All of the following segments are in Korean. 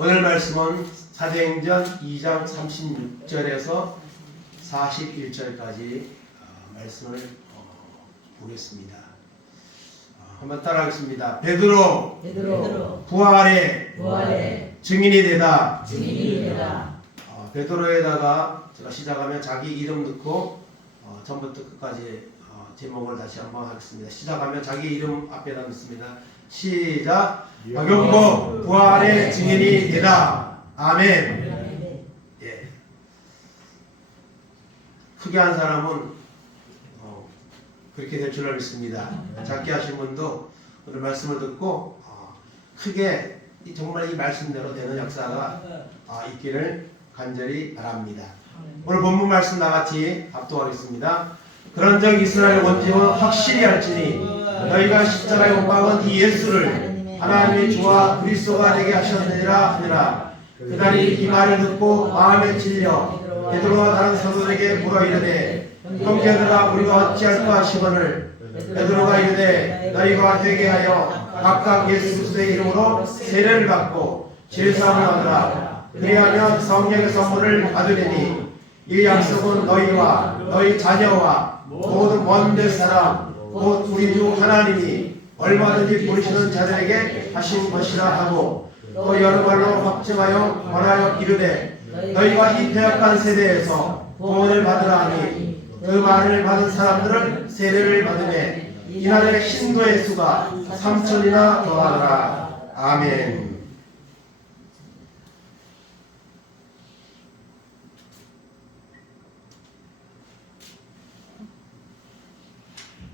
오늘 말씀은 사도행전 2장 36절에서 41절까지 말씀을 보겠습니다. 한번 따라하겠습니다. 베드로 부활의 증인이 되다. 베드로에다가 제가 시작하면 자기 이름 넣고 전부터 끝까지 제목을 다시 한번 하겠습니다. 시작하면 자기 이름 앞에다 넣습니다. 시작. 박용복 부활의 증인이 되다. 아멘. 예. 크게 한 사람은 그렇게 될 줄 믿습니다. 작게 하신 분도 오늘 말씀을 듣고 크게 정말 이 말씀대로 되는 역사가 있기를 간절히 바랍니다. 오늘 본문 말씀 나같이 합독하겠습니다. 그런즉 이스라엘 원팀은 확실히 알지니 너희가 십자가에 못 박은 이 예수를 하나님의 주와 그리스도가 되게 하셨느니라 하니라. 그날이 이 말을 듣고 마음에 찔려 베드로와 다른 사도들에게 물어 이르되 형제들아 우리가 어찌할까 하시거늘 베드로가 이르되 너희가 회개하여 각각 예수 그리스도의 이름으로 세례를 받고 죄사함을 받으라. 그리하면 성령의 선물을 받으리니 이 약속은 너희와 너희 자녀와 모든 먼 사람 곧 우리 주 하나님이 얼마든지 부르시는 자들에게 하신 것이라 하고 또 여러 말로 확증하여 권하여 이르되 너희가 이 배역한 세대에서 구원을 받으라 하니 그 말을 받은 사람들은 세례를 받으매 이날의 신도의 수가 3,000이나 더하더라. 아멘.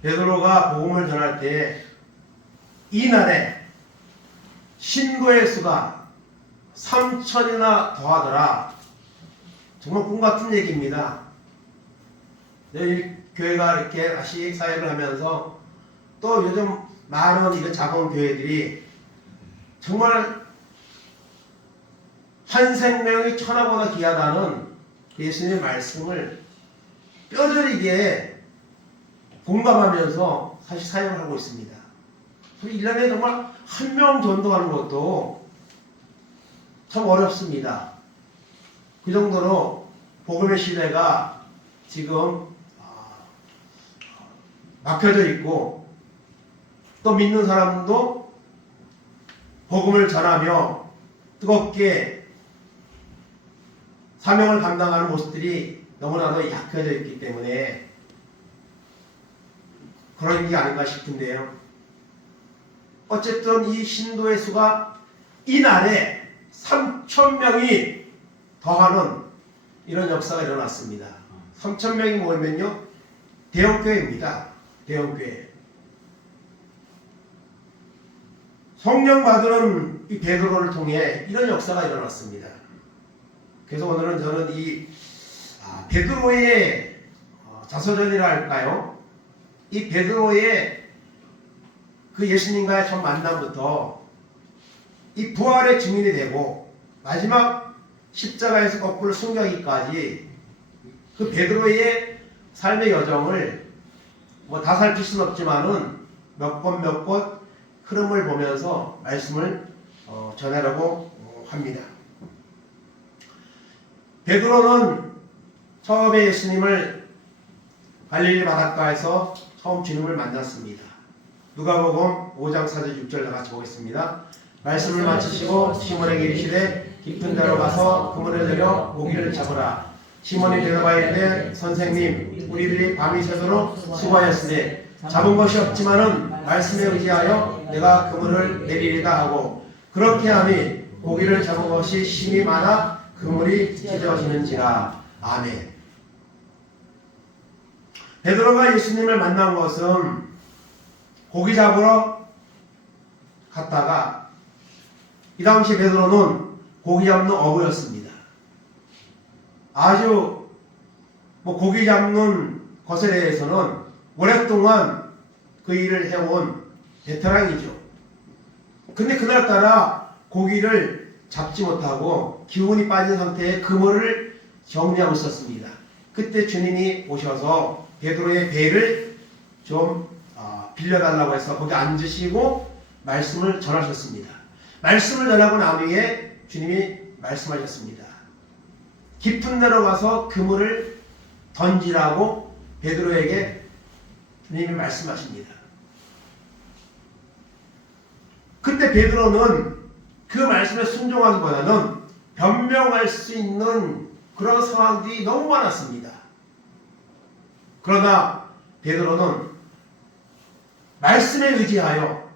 베드로가 복음을 전할 때 이날에 신도의 수가 3,000이나 더하더라. 정말 꿈 같은 얘기입니다. 내일 교회가 이렇게 다시 사역을 하면서 또 요즘 많은 이런 작은 교회들이 정말 한 생명이 천하보다 귀하다는 예수님의 말씀을 뼈저리게 공감하면서 사실 사역을 하고 있습니다. 1년에 정말 한 명 전도하는 것도 참 어렵습니다. 그 정도로 복음의 시대가 지금 막혀져 있고 또 믿는 사람도 복음을 전하며 뜨겁게 사명을 감당하는 모습들이 너무나도 약해져 있기 때문에 그런 게 아닌가 싶은데요. 어쨌든 이 신도의 수가 이날에 3,000명이 더하는 이런 역사가 일어났습니다. 3,000명이 모이면요 대형교회입니다. 대형교회. 성령 받은 이 베드로를 통해 이런 역사가 일어났습니다. 그래서 오늘은 저는 이 베드로의 자서전이라 할까요? 이 베드로의 그 예수님과의 첫 만남부터 이 부활의 증인이 되고 마지막 십자가에서 거꾸로 순교하기까지 그 베드로의 삶의 여정을 다 살필 수는 없지만은 몇 번 흐름을 보면서 말씀을 전하려고 합니다. 베드로는 처음에 예수님을 갈릴리 바닷가에서 처음 주님을 만났습니다. 누가복음 5장 4절 6절 같이 보겠습니다. 말씀을 마치시고 시몬에게 이르시되 깊은 데로 가서 그물을 내려 고기를 잡으라. 시몬이 대답하여 이르되 선생님 우리들이 밤이 새도록 수고하였으되 잡은 것이 없지만은 말씀에 의지하여 내가 그물을 내리리다 하고 그렇게 하니 고기를 잡은 것이 심이 많아 그물이 찢어지는지라. 아멘. 베드로가 예수님을 만난 것은 고기 잡으러 갔다가 이 당시 베드로는 고기 잡는 어부였습니다. 아주 고기 잡는 것에 대해서는 오랫동안 그 일을 해온 베테랑이죠. 근데 그날따라 고기를 잡지 못하고 기운이 빠진 상태에 그물을 정리하고 있었습니다. 그때 주님이 오셔서 베드로의 배를 좀 빌려달라고 해서 거기 앉으시고 말씀을 전하셨습니다. 말씀을 전하고 난 후에 주님이 말씀하셨습니다. 깊은 데로 가서 그물을 던지라고 베드로에게 주님이 말씀하십니다. 그때 베드로는 그 말씀에 순종하기보다는 변명할 수 있는 그런 상황들이 너무 많았습니다. 그러나 베드로는 말씀에 의지하여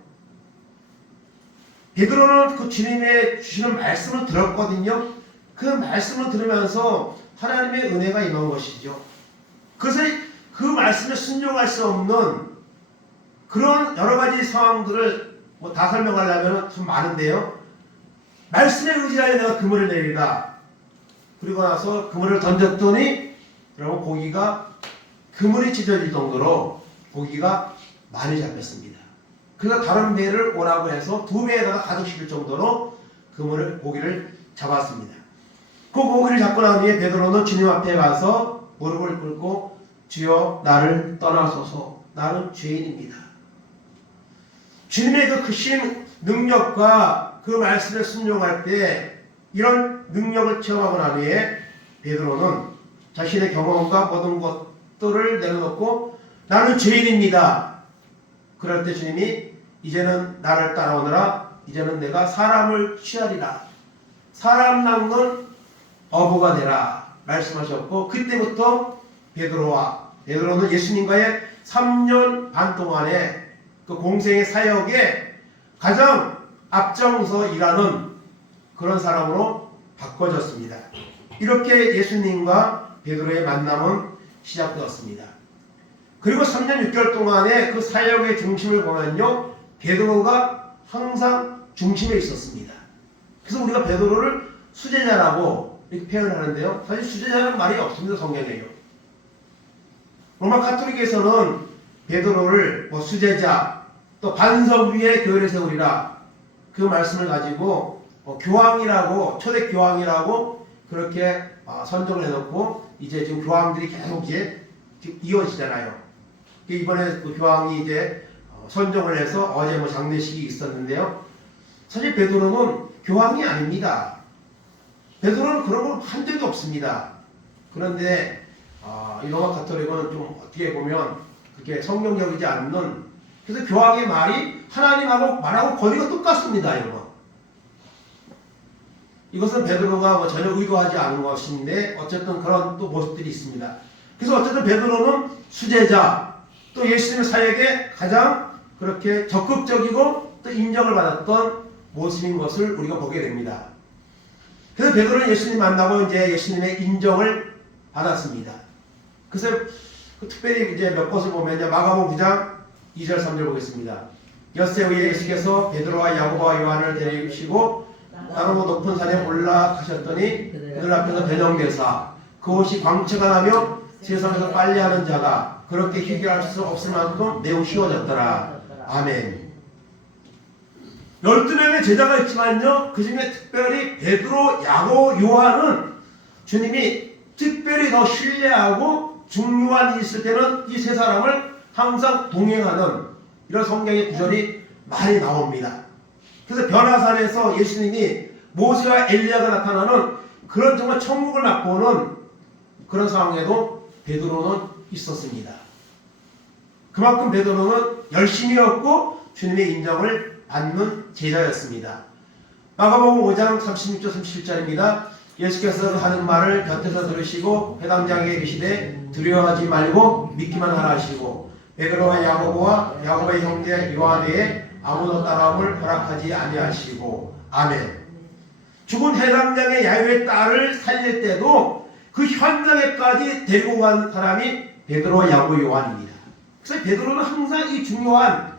베드로는 그 주님의 주시는 말씀을 들었거든요. 그 말씀을 들으면서 하나님의 은혜가 임한 것이죠. 그래서 그 말씀에 순종할 수 없는 그런 여러 가지 상황들을 다 설명하려면 좀 많은데요. 말씀에 의지하여 내가 그물을 내리다. 그리고 나서 그물을 던졌더니 여러분 고기가 그물이 찢어질 정도로 고기가 많이 잡혔습니다. 그래서 다른 배를 오라고 해서 두 배에다가 가득 실을 정도로 고기를 잡았습니다. 그 고기를 잡고 난 후에 베드로는 주님 앞에 가서 무릎을 꿇고 주여 나를 떠나소서 나는 죄인입니다. 주님의 그 크신 능력과 그 말씀에 순종할 때 이런 능력을 체험하고 난 후에 베드로는 자신의 경험과 모든 것들을 내려놓고 나는 죄인입니다. 그럴 때 주님이 이제는 나를 따라오너라. 이제는 내가 사람을 취하리라. 사람 낚는 어부가 되라 말씀하셨고 그때부터 베드로는 예수님과의 3년 반 동안의 그 공생의 사역에 가장 앞장서 일하는 그런 사람으로 바꿔졌습니다. 이렇게 예수님과 베드로의 만남은 시작되었습니다. 그리고 3년 6개월 동안의 그 사역의 중심을 보면요, 베드로가 항상 중심에 있었습니다. 그래서 우리가 베드로를 수제자라고 이렇게 표현을 하는데요, 사실 수제자라는 말이 없습니다. 성경에요. 로마 가톨릭에서는 베드로를 수제자, 또 반석 위에 교회를 세우리라 그 말씀을 가지고 교황이라고, 초대 교황이라고 그렇게 선정을 해놓고 이제 지금 교황들이 계속 이제 이어지잖아요. 이번에 그 교황이 이제 선정을 해서 어제 장례식이 있었는데요. 사실 베드로는 교황이 아닙니다. 베드로는 그런 걸 한 적이 없습니다. 그런데 이 로마 가톨릭은 좀 어떻게 보면 그렇게 성경적이지 않는, 그래서 교황의 말이 하나님하고 말하고 거리가 똑같습니다. 여러분. 이것은 베드로가 전혀 의도하지 않은 것인데 어쨌든 그런 또 모습들이 있습니다. 그래서 어쨌든 베드로는 수제자, 또 예수님의 사역에 가장 그렇게 적극적이고 또 인정을 받았던 모습인 것을 우리가 보게 됩니다. 그래서 베드로는 예수님 만나고 이제 예수님의 인정을 받았습니다. 그래서 특별히 이제 몇 것을 보면요, 마가복음 9장 2절 3절 보겠습니다. 엿새 후에 예수께서 베드로와 야고보와 요한을 데리시고 다른 높은 산에 올라가셨더니 그들 앞에서 변형되사 그곳이 광채가 나며 세상에서 빨래하는 자가 그렇게 희귀할 수 없을 만큼 매우 쉬워졌더라. 아멘. 12명의 제자가 있지만요, 그 중에 특별히 베드로, 야고보, 요한은 주님이 특별히 더 신뢰하고 중요한 일이 있을 때는 이 세 사람을 항상 동행하는 이런 성경의 구절이 많이 나옵니다. 그래서 변화산에서 예수님이 모세와 엘리야가 나타나는 그런 정말 천국을 맛보는 그런 상황에도 베드로는 있었습니다. 그만큼 베드로는 열심히였고 주님의 인정을 받는 제자였습니다. 마가복음 5장 36절 37절입니다. 예수께서 하는 말을 곁에서 들으시고 회당장에게 이르시되 두려워하지 말고 믿기만 하라 하시고 베드로와 야고보와 야고보의 형제 요한에게 아무도 따라옴을 허락하지 아니하시고 아멘. 죽은 회당장의 야유의 딸을 살릴 때도 그 현장에까지 데리고 간 사람이 베드로, 야고보, 요한입니다. 그래서 베드로는 항상 이 중요한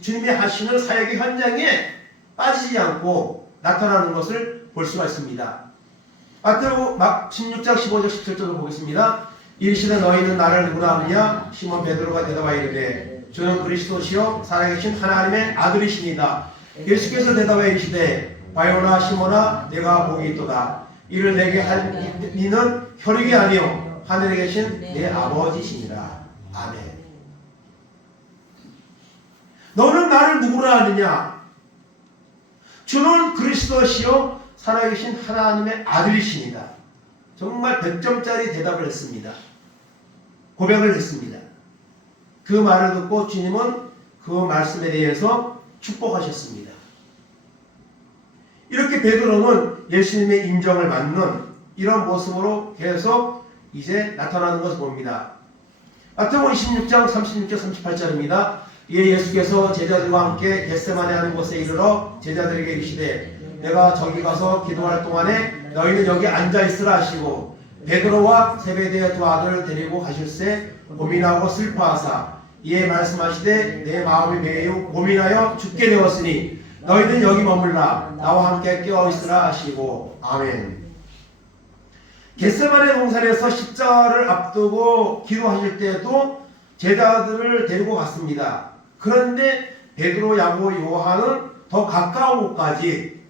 주님이 하시는 사역의 현장에 빠지지 않고 나타나는 것을 볼 수가 있습니다. 마태복음 16장 15절 17절을 보겠습니다. 이르시되 너희는 나를 누구라 하느냐? 시몬 베드로가 대답하여 이르되 주는 그리스도시요 살아계신 하나님의 아들이시니이다. 예수께서 대답하여 이르시되 바요나 시몬아 내가 복이 있도다. 이를 내게 한 이는 혈육이 아니요 하늘에 계신 내 아버지시니라. 아멘. 너는 나를 누구라 하느냐? 주는 그리스도시요 살아계신 하나님의 아들이십니다. 정말 100점짜리 대답을 했습니다. 고백을 했습니다. 그 말을 듣고 주님은 그 말씀에 대해서 축복하셨습니다. 이렇게 베드로는 예수님의 인정을 받는 이런 모습으로 계속 이제 나타나는 것을 봅니다. 마태복음 26장 36절 38절입니다. 이에 예수께서 제자들과 함께 겟세마네 하는 곳에 이르러 제자들에게 이르시되 내가 저기 가서 기도할 동안에 너희는 여기 앉아있으라 하시고 베드로와 세베대의 두 아들을 데리고 가실새 고민하고 슬퍼하사 이에 말씀하시되 내 마음이 매우 고민하여 죽게 되었으니 너희는 여기 머물라 나와 함께 깨어있으라 하시고 아멘. 겟세마네 동산에서 십자가를 앞두고 기도하실 때에도 제자들을 데리고 갔습니다. 그런데 베드로, 야고, 요한은 더 가까운 곳까지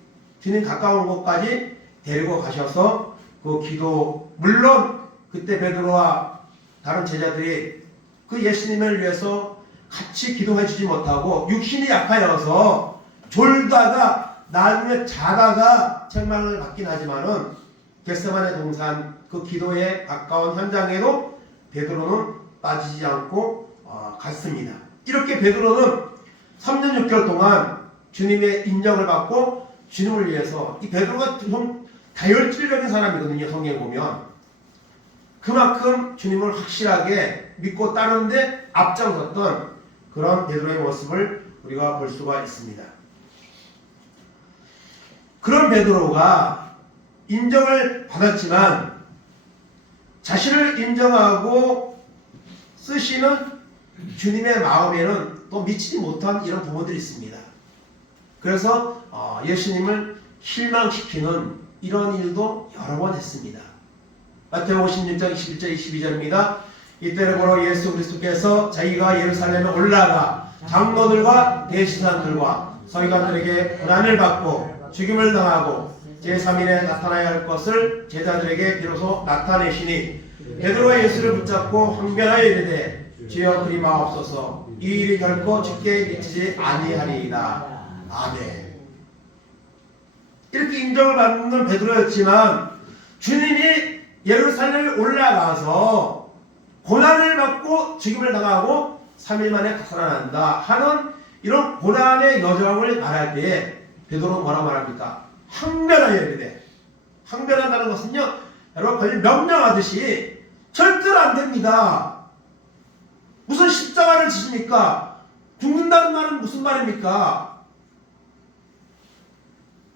주님 가까운 곳까지 데리고 가셔서 그 기도 물론 그때 베드로와 다른 제자들이 그 예수님을 위해서 같이 기도해 주지 못하고 육신이 약하여서 졸다가 나중에 자다가 책망을 받긴 하지만은 겟세마네 동산 그 기도에 가까운 현장에도 베드로는 빠지지 않고 갔습니다. 이렇게 베드로는 3년 6개월 동안 주님의 인정을 받고 주님을 위해서 이 베드로가 좀 다혈질적인 사람이거든요. 성경에 보면 그만큼 주님을 확실하게 믿고 따르는데 앞장섰던 그런 베드로의 모습을 우리가 볼 수가 있습니다. 그런 베드로가 인정을 받았지만 자신을 인정하고 쓰시는 주님의 마음에는 또 미치지 못한 이런 부분들이 있습니다. 그래서 예수님을 실망시키는 이런 일도 여러 번 했습니다. 마태복음 16장 21절 22절입니다. 이때를 보러 예수 그리스도께서 자기가 예루살렘에 올라가 장로들과 대제사장들과 서기관들에게 고난을 받고 죽임을 당하고 제3일에 나타나야 할 것을 제자들에게 비로소 나타내시니 베드로가 예수를 붙잡고 항변하여 이르되 주여 그리 마옵소서 이 일이 결코 죽게 미치지 아니하리이다. 아멘. 이렇게 인정을 받는 베드로였지만 주님이 예루살렘에 올라가서 고난을 받고 죽임을 당하고 3일 만에 살아난다 하는 이런 고난의 여정을 말할 때에 베드로는 뭐라고 말합니까? 항변하여 이르되 항변한다는 것은요 여러분 거의 명령하듯이 절대로 안 됩니다. 무슨 십자가를 지십니까? 죽는다는 말은 무슨 말입니까?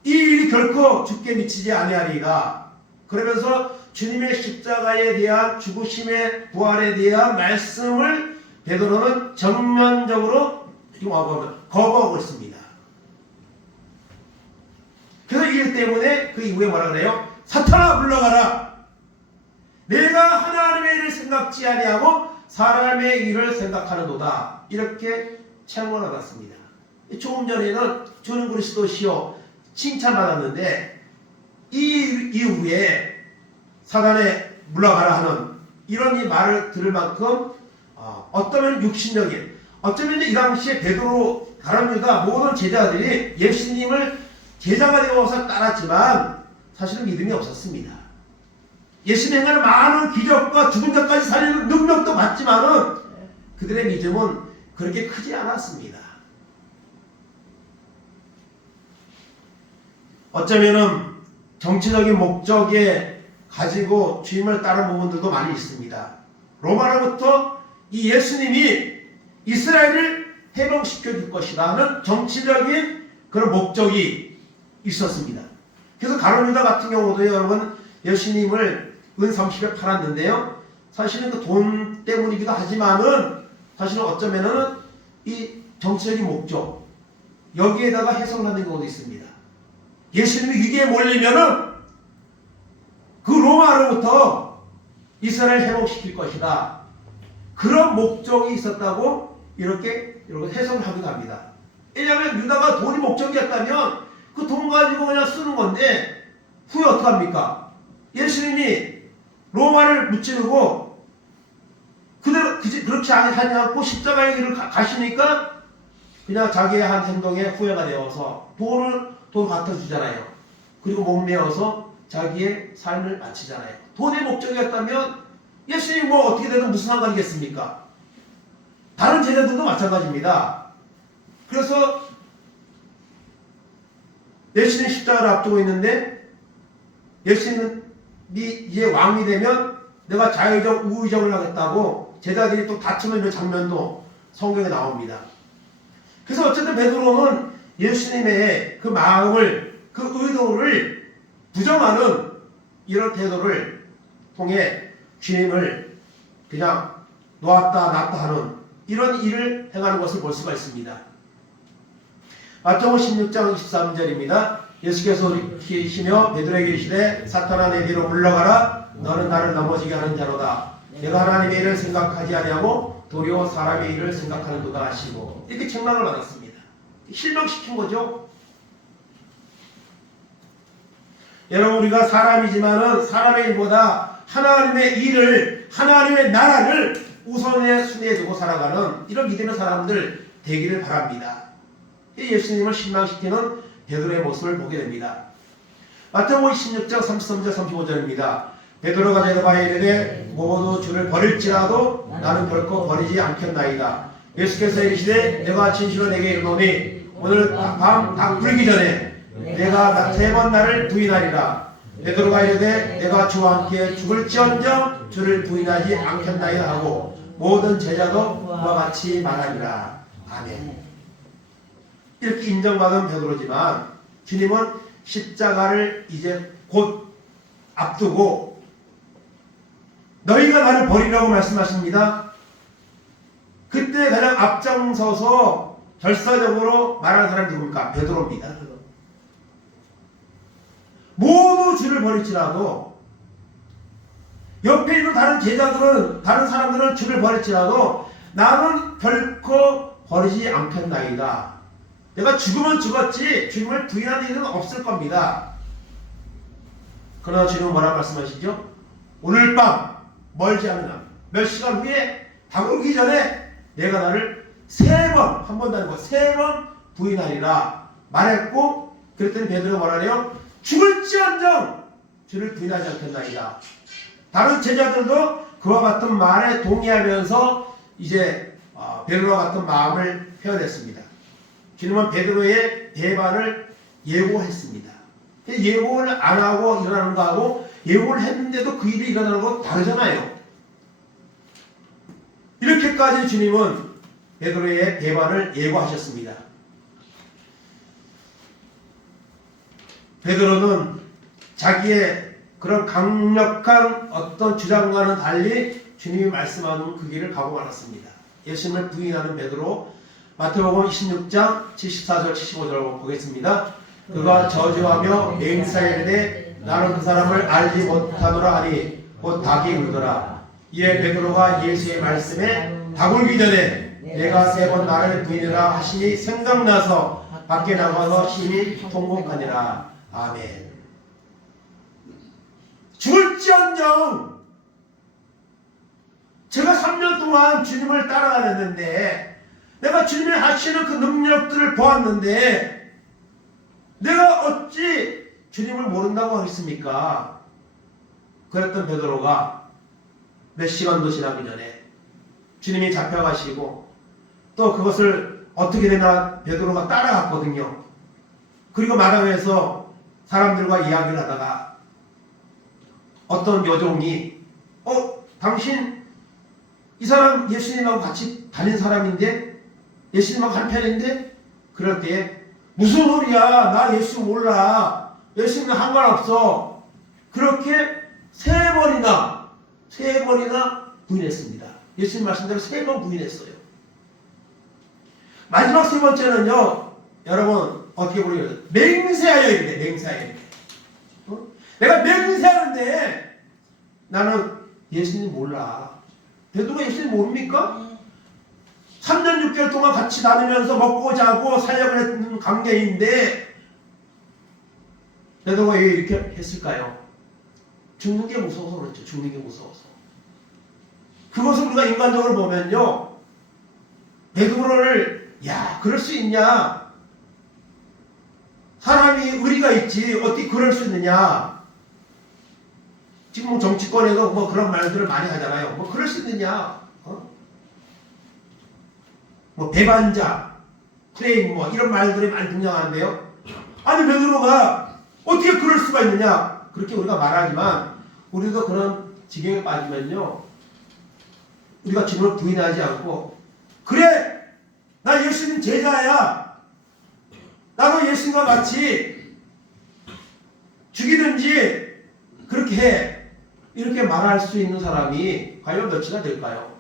이 일이 결코 죽게 미치지 아니하리이다. 그러면서 주님의 십자가에 대한 죽으심의 부활에 대한 말씀을 베드로는 정면적으로 거부하고 있습니다. 그래서 이 일 때문에 그 이후에 뭐라 그래요? 사탄아 물러가라. 내가 하나님의 일을 생각지 아니하고 사람의 일을 생각하는도다. 이렇게 책망을 받았습니다. 조금 전에는 주는 그리스도시요 칭찬받았는데 이 이후에 사단에 물러가라 하는 이런 이 말을 들을 만큼 어쩌면 육신적인 어쩌면 이 당시에 베드로 다른 유다 모든 제자들이 예수님을 제자가 되어서 따랐지만 사실은 믿음이 없었습니다. 예수님 행하는 많은 기적과 죽은 자까지 살리는 능력도 받지만은 그들의 믿음은 그렇게 크지 않았습니다. 어쩌면은 정치적인 목적에 가지고 주님을 따른 부분들도 많이 있습니다. 로마로부터 이 예수님이 이스라엘을 해방시켜 줄 것이다 하는 정치적인 그런 목적이 있었습니다. 그래서 가룟 유다 같은 경우도 여러분 예수님을 은 30에 팔았는데요. 사실은 그 돈 때문이기도 하지만은 사실은 어쩌면은 이 정치적인 목적 여기에다가 해석을 하는 경우도 있습니다. 예수님이 위기에 몰리면은 그 로마로부터 이스라엘을 회복시킬 것이다. 그런 목적이 있었다고 이렇게 해석을 하기도 합니다. 왜냐하면 유다가 돈이 목적이었다면 그 돈 가지고 그냥 쓰는 건데 후에 어떡합니까? 예수님이 로마를 무찌르고 그대로 그렇게 하지 않고 십자가의 길을 가시니까 그냥 자기의 한 행동에 후회가 되어서 돈 갖다 주잖아요. 그리고 목매어서 자기의 삶을 마치잖아요. 돈의 목적이었다면 예수님이 뭐 어떻게 되든 무슨 상관이겠습니까? 다른 제자들도 마찬가지입니다. 그래서 예수님 십자가를 앞두고 있는데 예수님이 이제 왕이 되면 내가 자유적 우의정을 하겠다고 제자들이 또 다투는 이런 장면도 성경에 나옵니다. 그래서 어쨌든 베드로는 예수님의 그 마음을, 그 의도를 부정하는 이런 태도를 통해 주님을 그냥 놓았다 놨다 하는 이런 일을 행하는 것을 볼 수가 있습니다. 마태복음 16장 23절입니다. 예수께서 돌이키시며 베드로에게 이르시되 사탄아 내 뒤로 물러가라. 너는 나를 넘어지게 하는 자로다. 내가 하나님의 일을 생각하지 아니하고 도리어 사람의 일을 생각하는도다 하시고, 이렇게 책망을 받았습니다. 실망시킨 거죠. 여러분, 우리가 사람이지만은 사람의 일보다 하나님의 일을, 하나님의 나라를 우선에 순위에 두고 살아가는 이런 믿음의 사람들 되기를 바랍니다. 예수님을 실망시키는 베드로의 모습을 보게 됩니다. 마태복음 16장 33절 35절입니다. 베드로가 대답하여 이르되 모두 주를 버릴지라도 나는 결코 버리지 않겠나이다. 예수께서 이르시되 내가 진실로 내게 이르노니 오늘 밤 닭 굴기 전에 내가 3번 나를 부인하리라. 베드로가 이르되 내가 주와 함께 죽을지언정 주를 부인하지 않겠나이다 하고 모든 제자도 그와 같이 말하리라. 아멘. 이렇게 인정받은 베드로지만 주님은 십자가를 이제 곧 앞두고 너희가 나를 버리라고 말씀하십니다. 그때 가장 앞장서서 결사적으로 말하는 사람이 누굽니까? 베드로입니다. 모두 주를 버릴지라도, 옆에 있는 다른 제자들은, 다른 사람들은 주를 버릴지라도 나는 결코 버리지 않겠나이다. 내가 죽으면 죽었지 주님을 부인하는 일은 없을 겁니다. 그러나 주님은 뭐라고 말씀하시죠? 오늘 밤 멀지 않으나 몇 시간 후에 닭 울기 전에 내가 나를 3번, 한 번도 아니고 3번 부인하리라 말했고, 그랬더니 베드로가 뭐라래요? 죽을지언정 주를 부인하지 않겠나이다. 다른 제자들도 그와 같은 말에 동의하면서 이제 베드로와 같은 마음을 표현했습니다. 주님은 베드로의 배반을 예고했습니다. 예고를 안 하고 일어나는 거하고 예고를 했는데도 그 일이 일어나는 거 다르잖아요. 이렇게까지 주님은 베드로의 배반을 예고하셨습니다. 베드로는 자기의 그런 강력한 어떤 주장과는 달리 주님이 말씀하는 그 길을 가고 말았습니다. 예수님을 부인하는 베드로, 마태복음 26장 74절 75절 보겠습니다. 그가 저주하며 맹세하되 나는 그 사람을 알지 못하노라 하니 곧 닭이 울더라. 이에 베드로가 예수의 말씀에 닭 울기 전에 내가 3번 나를 부인하라 하시니 생각나서 밖에 나가서 심히 통곡하니라. 아멘. 죽을지언정, 제가 3년 동안 주님을 따라다녔는데 내가 주님이 하시는 그 능력들을 보았는데 내가 어찌 주님을 모른다고 하겠습니까? 그랬던 베드로가 몇 시간도 지나기 전에 주님이 잡혀가시고 또 그것을 어떻게 되나 베드로가 따라갔거든요. 그리고 마당에서 사람들과 이야기를 하다가 어떤 여종이 당신 이 사람 예수님하고 같이 다닌 사람인데, 예수님하고 한 편인데, 그럴 때에 무슨 소리야, 나 예수 몰라, 예수님은 상관없어, 그렇게 3번이나 부인했습니다. 예수님 말씀대로 3번 부인했어요. 마지막 3번째는요 여러분 어떻게 보려요? 맹세하여 이르되, 맹세하여 이르되, 내가 맹세하는데 나는 예수님 몰라. 베드로가 예수님 모릅니까? 3년 6개월 동안 같이 다니면서 먹고 자고 살려고 했던 관계인데 베드로가 왜 이렇게 했을까요? 죽는 게 무서워서 그렇죠. 죽는 게 무서워서. 그것을 우리가 인간적으로 보면요, 베드로를 그럴 수 있냐, 사람이 사람이 의리가 있지 어떻게 그럴 수 있느냐. 지금 뭐 정치권에서 뭐 그런 말들을 많이 하잖아요. 뭐 그럴 수 있느냐. 뭐 배반자, 프레임 뭐 이런 말들이 많이 등장하는데요. 아니 베드로가 어떻게 그럴 수가 있느냐. 그렇게 우리가 말하지만 우리도 그런 지경에 빠지면요. 우리가 주님을 부인하지 않고 그래 나 예수님 제자야. 나도 예수님과 같이 죽이든지 그렇게 해. 이렇게 말할 수 있는 사람이 과연 몇이나 될까요?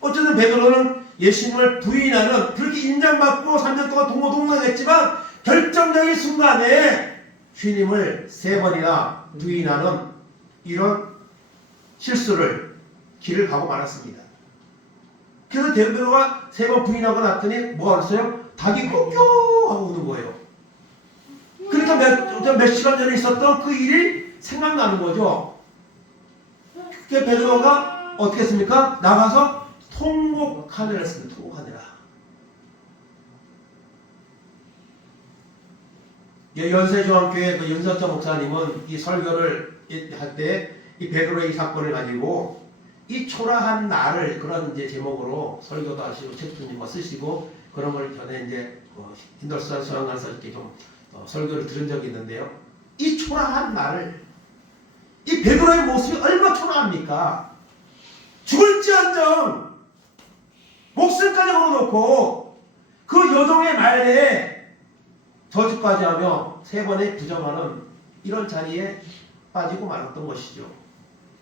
어쨌든 베드로는 예수님을 부인하는 그렇게 인정받고 3년 동안 동고동락했지만 결정적인 순간에 주님을 3번이나 부인하는 이런 실수를 길을 가고 말았습니다. 그래서 베드로가 3번 부인하고 났더니 뭐가 그랬어요? 닭이 꾹꾹 하고 우는 거예요. 그러니까 몇 시간 전에 있었던 그 일이 생각나는 거죠. 그게 베드로가 어떻게 했습니까? 나가서 통곡하느라 했습니다. 통곡하느라. 연세중앙교회 그 윤석철 목사님은 이 설교를 할 때 이 베드로의 이 사건을 가지고 이 초라한 나를 그런 이제 제목으로 설교도 하시고 책도 뭐 쓰시고 그런 걸 전에 이제 힌덜스한 수양관에서 이렇게 좀 설교를 들은 적이 있는데요. 이 초라한 나를 이 베드로의 모습이 얼마나 초라합니까? 죽을지언정 목숨까지 걸어놓고 그 여종의 말에 저주까지 하며 3번의 부정하는 이런 자리에 빠지고 말았던 것이죠.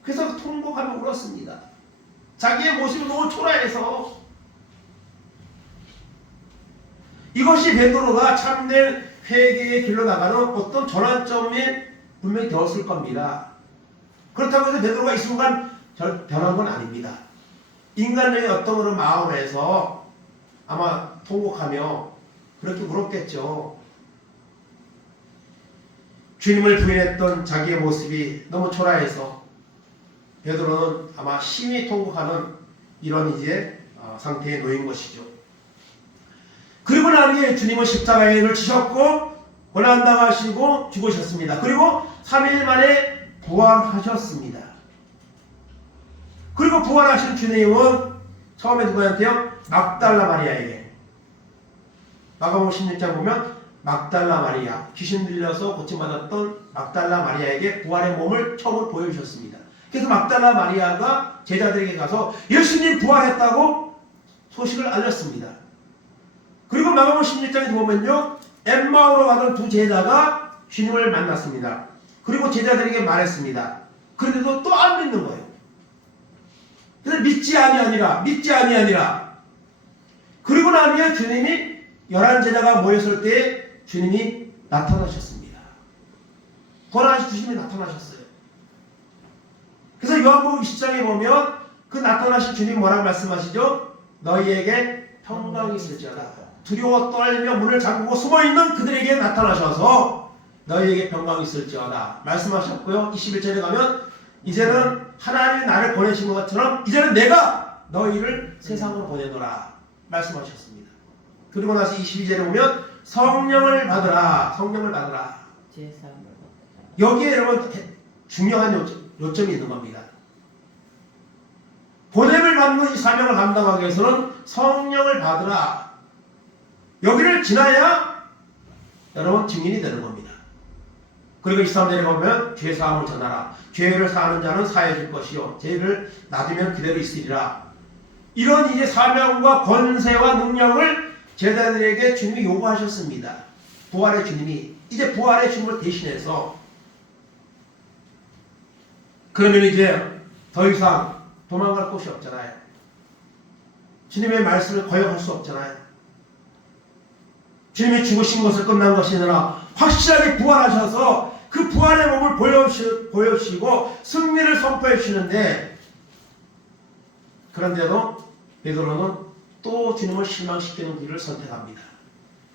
그래서 통곡하며 울었습니다. 자기의 모습이 너무 초라해서. 이것이 베드로가 참된 회개의 길로 나가는 어떤 전환점이 분명히 되었을 겁니다. 그렇다고 해서 베드로가 이 순간 변한 건 아닙니다. 인간적인 어떤 그런 마음에서 아마 통곡하며 그렇게 울었겠죠. 주님을 부인했던 자기의 모습이 너무 초라해서 베드로는 아마 심히 통곡하는 이런 이제 상태에 놓인 것이죠. 그리고 난 뒤에 주님은 십자가에 를 지셨고 고난당하시고 죽으셨습니다. 그리고 3일 만에 부활하셨습니다. 그리고 부활하신 주님은 처음에 누구한테요? 막달라 마리아에게. 마가복음 16장 보면 막달라 마리아, 귀신 들려서 고침받았던 막달라 마리아에게 부활의 몸을 처음으로 보여주셨습니다. 그래서 막달라 마리아가 제자들에게 가서 예수님 부활했다고 소식을 알렸습니다. 그리고 마가복음 16장에 보면요, 엠마오로 가던 2 제자가 주님을 만났습니다. 그리고 제자들에게 말했습니다. 그런데도 또 안 믿는 거예요. 그래서 믿지 아니하니라. 그리고 나면 주님이 11제자가 모였을 때 주님이 나타나셨습니다. 권하신 주님이 나타나셨어요. 그래서 요한복음 20장에 보면 그 나타나신 주님 뭐라고 말씀하시죠? 너희에게 평강이 있을지어다. 두려워 떨며 문을 잠그고 숨어있는 그들에게 나타나셔서 너희에게 평강이 있을지어다 말씀하셨고요. 21절에 가면 이제는 하나님이 나를 보내신 것처럼 이제는 내가 너희를 세상으로 보내노라 말씀하셨습니다. 그리고 나서 22절에 보면 성령을 받으라. 여기에 여러분 중요한 요점이 있는 겁니다. 보냄을 받는 이 사명을 감당하기 위해서는 성령을 받으라. 여기를 지나야 여러분 증인이 되는 겁니다. 그리고 23절에 보면 죄사함을 전하라. 죄를 사하는 자는 사해질 것이요 죄를 놔두면 그대로 있으리라. 이런 이제 사명과 권세와 능력을 제자들에게 주님이 요구하셨습니다. 부활의 주님이 이제 부활의 주님을 대신해서 그러면 이제 더 이상 도망갈 곳이 없잖아요. 주님의 말씀을 거역할 수 없잖아요. 주님이 죽으신 것을 끝난 것이 아니라 확실하게 부활하셔서 그 부활의 몸을 보여주시고 승리를 선포해 주시는데, 그런데도 베드로는 또 주님을 실망시키는 길을 선택합니다.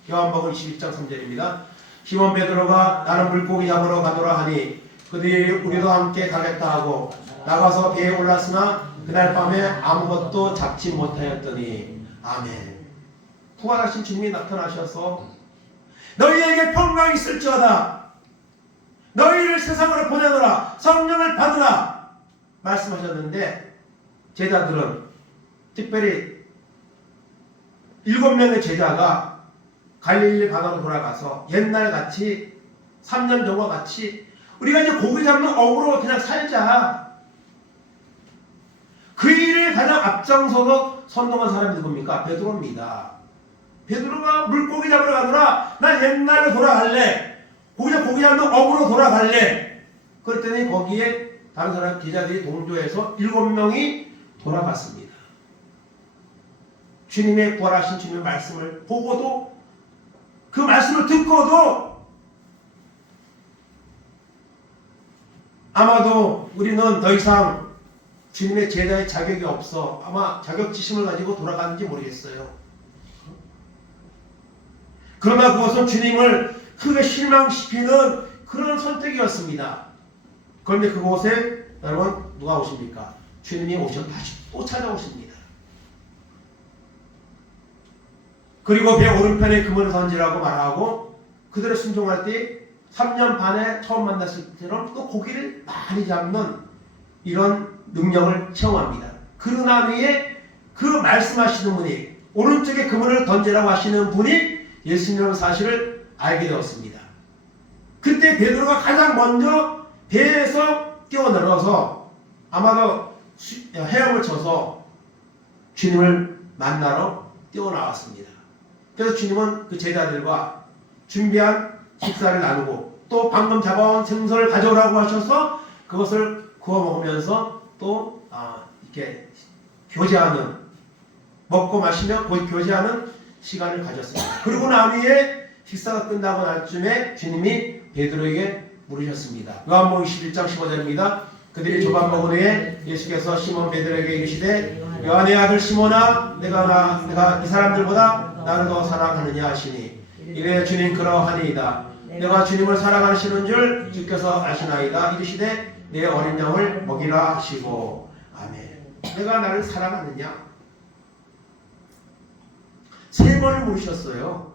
요한복음 21장 3절입니다. 시몬 베드로가 나는 물고기 잡으러 가노라 하니 그들이 우리도 함께 가겠다 하고 나가서 배에 올랐으나 그날 밤에 아무것도 잡지 못하였더니. 아멘. 부활하신 주님이 나타나셔서 너희에게 평강이 있을지어다. 너희를 세상으로 보내노라. 성령을 받으라. 말씀하셨는데 제자들은 특별히 7명의 제자가 갈릴리 바다로 돌아가서 옛날같이 3년 전과 같이 우리가 이제 고기 잡는 어부로 그냥 살자. 그 일을 가장 앞장서서 선동한 사람이 누굽니까? 베드로입니다. 베드로가 물고기 잡으러 가더라. 난 옛날로 돌아갈래. 고기 잡는 어부로 돌아갈래. 그랬더니 거기에 다른 사람 제자들이 동조해서 7명이 돌아갔습니다. 주님의 부활하신 주님의 말씀을 보고도 그 말씀을 듣고도 아마도 우리는 더 이상 주님의 제자의 자격이 없어 아마 자격지심을 가지고 돌아가는지 모르겠어요. 그러나 그것은 주님을 크게 실망시키는 그런 선택이었습니다. 그런데 그곳에 여러분 누가 오십니까? 주님이 다시 또 찾아오십니다. 그리고 배 오른편에 그물을 던지라고 말하고 그들을 순종할 때 3년 반에 처음 만났을 때처럼 또 고기를 많이 잡는 이런 능력을 체험합니다. 그러나 위에 그 말씀하시는 분이 오른쪽에 그물을 던지라고 하시는 분이 예수님이라는 사실을 알게 되었습니다. 그때 베드로가 가장 먼저 배에서 뛰어내려서 아마도 헤엄을 쳐서 주님을 만나러 뛰어나왔습니다. 그래서 주님은 그 제자들과 준비한 식사를 나누고 또 방금 잡아온 생선을 가져오라고 하셔서 그것을 구워 먹으면서 또 이렇게 교제하는 먹고 마시며 교제하는 시간을 가졌습니다. 그리고 난 후에 식사가 끝나고 날 쯤에 주님이 베드로에게 물으셨습니다. 요한복음 21장 15절입니다. 그들이 조각 먹은 후에 예수께서 시몬 베드로에게 이르시되 요한의 아들 시몬아 내가 이 사람들보다 나를 더 사랑하느냐 하시니 이래 주님 그러하니이다. 내가 주님을 사랑하시는 줄 주께서 아시나이다. 이르시되 내 어린 양을 먹이라 하시고 아멘. 내가 나를 사랑하느냐? 3번을 물으셨어요.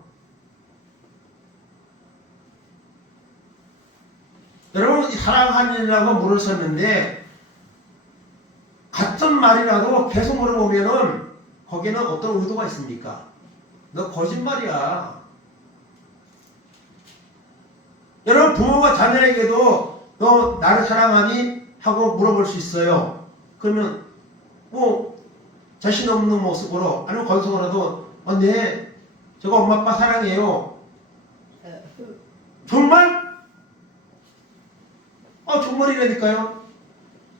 여러분 사랑하느냐고 물으셨는데 같은 말이라도 계속 물어보면은 거기에는 어떤 의도가 있습니까? 너 거짓말이야. 여러분 부모가 자녀에게도 너 나를 사랑하니? 하고 물어볼 수 있어요. 그러면 뭐 자신 없는 모습으로 아니면 건성으로도 네 제가 엄마 아빠 사랑해요. 정말? 정말이라니까요.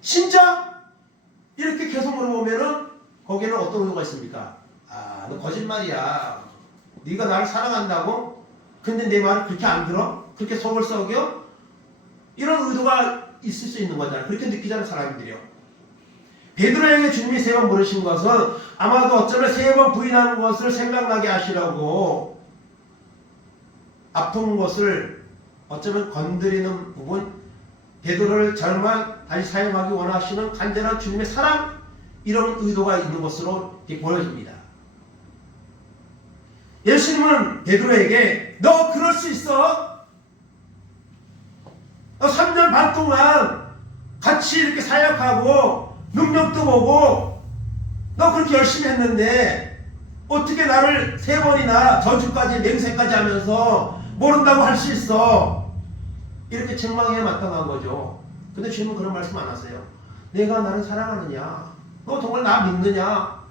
진짜? 이렇게 계속 물어보면은 거기에는 어떤 의도가 있습니까? 너 거짓말이야. 네가 나를 사랑한다고? 근데 내 말을 그렇게 안 들어? 그렇게 속을 썩여? 이런 의도가 있을 수 있는 거잖아요. 그렇게 느끼잖아요, 사람들이요. 베드로에게 주님이 3번 물으신 것은 아마도 어쩌면 3번 부인하는 것을 생각나게 하시려고 아픈 것을 어쩌면 건드리는 부분, 베드로를 정말 다시 사용하기 원하시는 간절한 주님의 사랑, 이런 의도가 있는 것으로 보여집니다. 예수님은 베드로에게 너 그럴 수 있어? 너 3년 반 동안 같이 이렇게 사역하고 능력도 보고 너 그렇게 열심히 했는데 어떻게 나를 3번이나 저주까지 맹세까지 하면서 모른다고 할 수 있어? 이렇게 책망에 마땅한 거죠. 근데 주님은 그런 말씀 안 하세요. 내가 나를 사랑하느냐? 너 정말 나 믿느냐?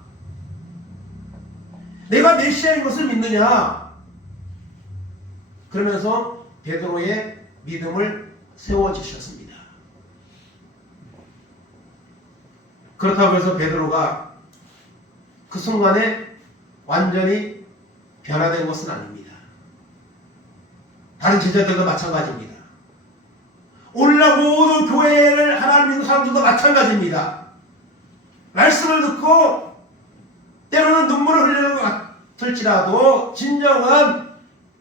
내가 메시아인 것을 믿느냐? 그러면서 베드로의 믿음을 세워주셨습니다. 그렇다고 해서 베드로가 그 순간에 완전히 변화된 것은 아닙니다. 다른 제자들도 마찬가지입니다. 오늘날 모든 교회를 하나님 믿는 사람들도 마찬가지입니다. 말씀을 듣고 때로는 눈물을 흘리는 것 같을지라도 진정한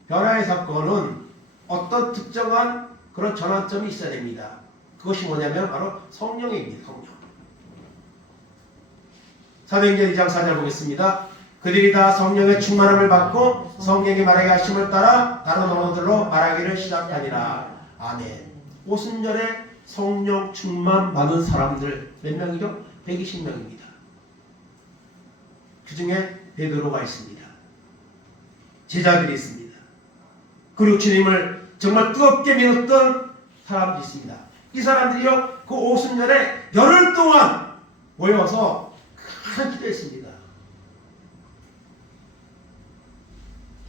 변화의 사건은 어떤 특정한 그런 전환점이 있어야 됩니다. 그것이 뭐냐면 바로 성령입니다. 성령. 사도행전 2장 4절 보겠습니다. 그들이 다 성령의 충만함을 받고 성령이 말하게 하심을 따라 다른 언어들로 말하기를 시작하니라. 아멘. 오순절에 성령 충만 받은 사람들 몇 명이죠? 120명입니다. 그 중에 베드로가 있습니다. 제자들이 있습니다. 그리고 주님을 정말 뜨겁게 믿었던 사람들이 있습니다. 이 사람들이요, 그 오순절에 열흘 동안 모여서 큰 기도했습니다.